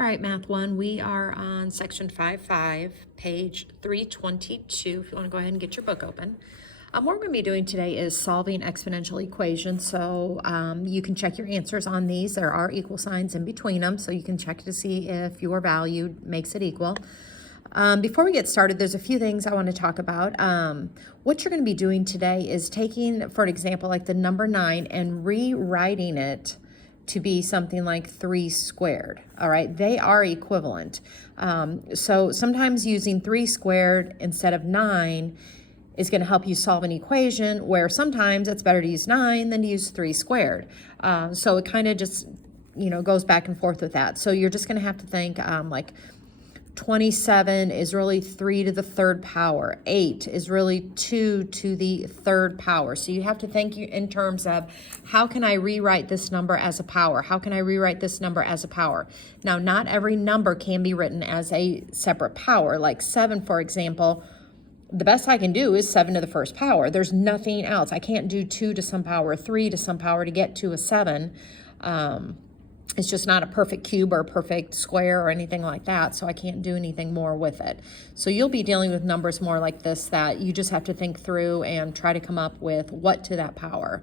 All right, Math 1, we are on section 5.5, page 322, if you want to go ahead and get your book open. What we're going to be doing today is solving exponential equations, so you can check your answers on these. There are equal signs in between them, so you can check to see if your value makes it equal. Before we get started, there's a few things I want to talk about. What you're going to be doing today is taking, for an example, like the number 9 and rewriting it to be something like 3 squared. All right, they are equivalent. So sometimes using 3 squared instead of 9 is going to help you solve an equation, where sometimes it's better to use 9 than to use 3 squared. So it kind of just, goes back and forth with that. So you're just going to have to think like 27 is really 3 to the third power. 8 is really 2 to the third power. So you have to think in terms of, how can I rewrite this number as a power? How can I rewrite this number as a power? Now, not every number can be written as a separate power. Like 7, for example, the best I can do is 7 to the first power. There's nothing else. I can't do 2 to some power, 3 to some power to get to a 7. It's just not a perfect cube or a perfect square or anything like that, so I can't do anything more with it. So you'll be dealing with numbers more like this that you just have to think through and try to come up with what to that power.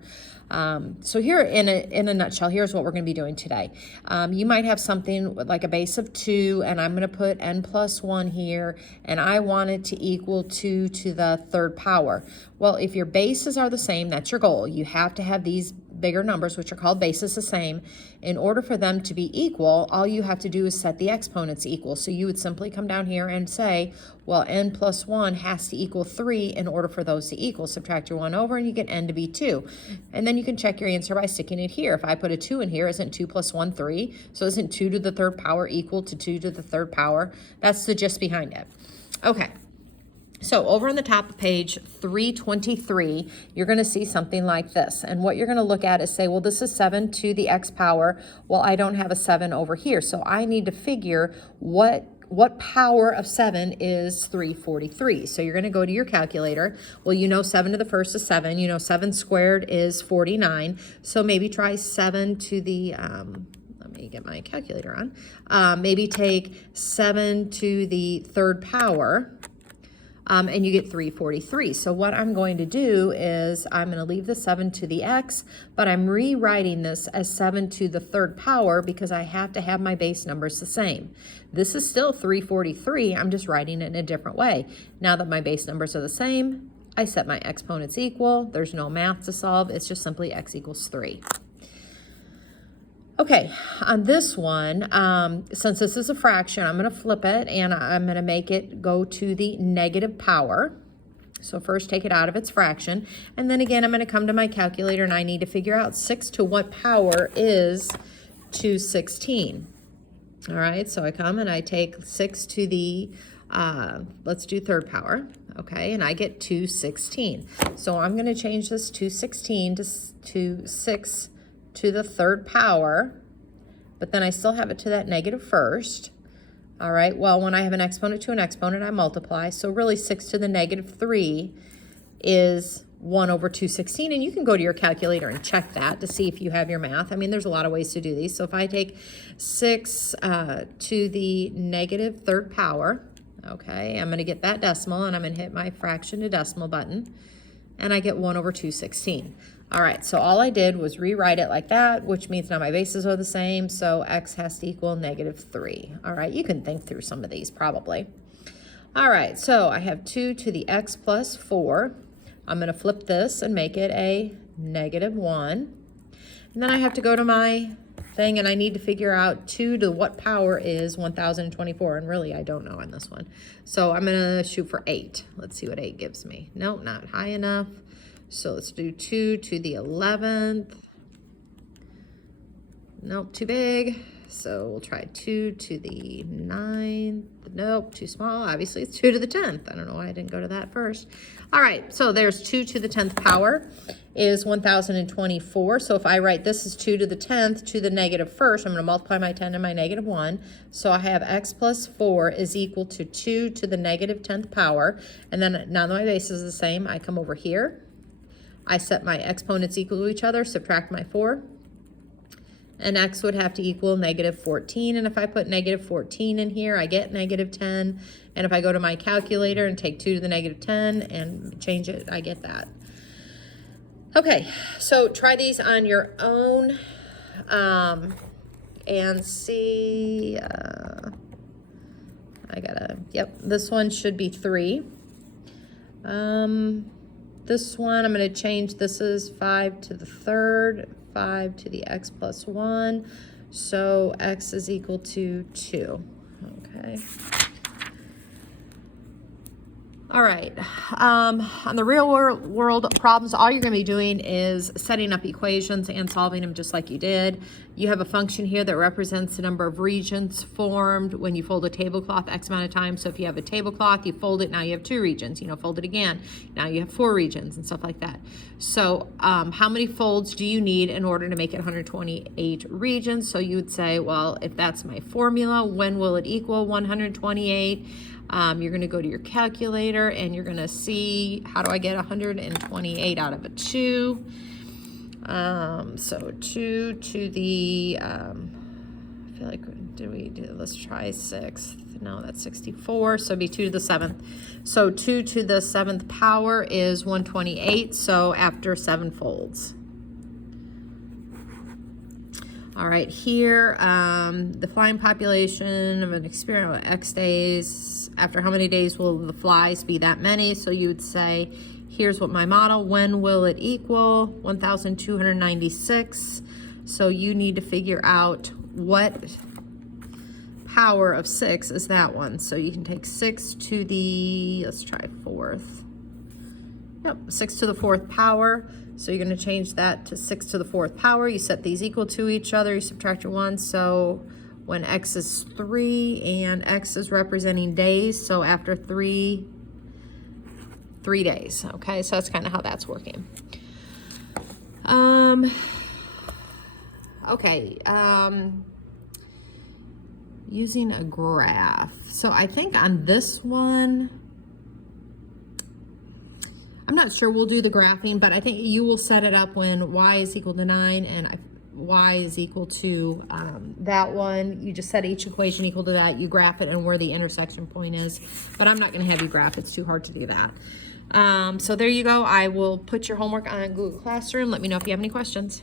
So here in a nutshell, here's what we're going to be doing today. You might have something like a base of 2, and I'm going to put n plus 1 here, and I want it to equal 2 to the third power. Well, if your bases are the same, that's your goal. You have to have these bigger numbers, which are called bases, the same. In order for them to be equal, all you have to do is set the exponents equal. So you would simply come down here and say, well, n plus 1 has to equal 3 in order for those to equal. Subtract your 1 over and you get n to be 2. And then you can check your answer by sticking it here. If I put a 2 in here, isn't 2 plus 1 3? So isn't 2 to the third power equal to 2 to the third power? That's the gist behind it. Okay. So over on the top of page 323, you're going to see something like this. And what you're going to look at is say, well, this is 7 to the x power. Well, I don't have a 7 over here. So I need to figure what power of 7 is 343. So you're going to go to your calculator. Well, you know 7 to the first is 7. You know 7 squared is 49. So maybe try 7 to the... let me get my calculator on. Maybe take 7 to the third power. And you get 343. So what I'm going to do is I'm going to leave the 7 to the x, but I'm rewriting this as 7 to the third power because I have to have my base numbers the same. This is still 343. I'm just writing it in a different way. Now that my base numbers are the same, I set my exponents equal. There's no math to solve. It's just simply x equals 3. Okay, on this one, since this is a fraction, I'm going to flip it and I'm going to make it go to the negative power. So first take it out of its fraction. And then again, I'm going to come to my calculator and I need to figure out 6 to what power is 216. All right, so I come and I take 6 to the, let's do third power. Okay, and I get 216. So I'm going to change this 216 to 6 to the third power, but then I still have it to that negative first. All right, well, when I have an exponent to an exponent, I multiply. So really 6 to the negative 3 is 1 over 216, and you can go to your calculator and check that to see if you have your math. I mean, there's a lot of ways to do these. So if I take 6 to the negative third power, okay, I'm going to get that decimal, and I'm going to hit my fraction to decimal button, and I get 1 over 216. All right, so all I did was rewrite it like that, which means now my bases are the same, so x has to equal negative 3. All right, you can think through some of these probably. All right, so I have 2 to the x plus 4. I'm going to flip this and make it a negative 1. And then I have to go to my thing, and I need to figure out 2 to what power is 1024, and really I don't know on this one. So I'm going to shoot for 8. Let's see what 8 gives me. Nope, not high enough. So let's do 2 to the 11th. Nope, too big. So we'll try 2 to the 9th. Nope, too small. Obviously, it's 2 to the 10th. I don't know why I didn't go to that first. All right, so there's 2 to the 10th power is 1024. So if I write this as 2 to the 10th to the negative first, I'm going to multiply my 10 and my negative 1. So I have x plus 4 is equal to 2 to the negative 10th power. And then now that my base is the same, I come over here. I set my exponents equal to each other, subtract my 4, and x would have to equal negative 14. And if I put negative 14 in here, I get negative 10. And if I go to my calculator and take 2 to the negative 10 and change it, I get that. Okay, so try these on your own and see. Yep, this one should be 3. This one, I'm going to change. This is 5 to the third, 5 to the x plus 1. So x is equal to 2. Okay. All right, on the real world problems, all you're going to be doing is setting up equations and solving them just like you did. You have a function here that represents the number of regions formed when you fold a tablecloth X amount of times. So if you have a tablecloth, you fold it, now you have 2 regions, fold it again. Now you have 4 regions and stuff like that. So how many folds do you need in order to make it 128 regions? So you would say, well, if that's my formula, when will it equal 128? You're going to go to your calculator and you're going to see, how do I get 128 out of a 2? So 2 to the, I feel like, let's try 6th. No, that's 64. So it'd be 2 to the 7th. So 2 to the 7th power is 128. So after 7 folds. All right, here, the flying population of an experiment with X days. After how many days will the flies be that many? So you would say, here's what my model, when will it equal 1,296? So you need to figure out what power of 6 is that one. So you can take 6 to the, let's try 4th. Yep, 6 to the 4th power. So you're going to change that to 6 to the 4th power. You set these equal to each other. You subtract your 1. So when x is 3 and x is representing days, so after 3 days. Okay, so that's kind of how that's working. Okay, using a graph. So I think on this one, I'm not sure we'll do the graphing, but I think you will set it up when y is equal to 9 and y is equal to that one. You just set each equation equal to that. You graph it and where the intersection point is. But I'm not going to have you graph. It's too hard to do that. So there you go. I will put your homework on Google Classroom. Let me know if you have any questions.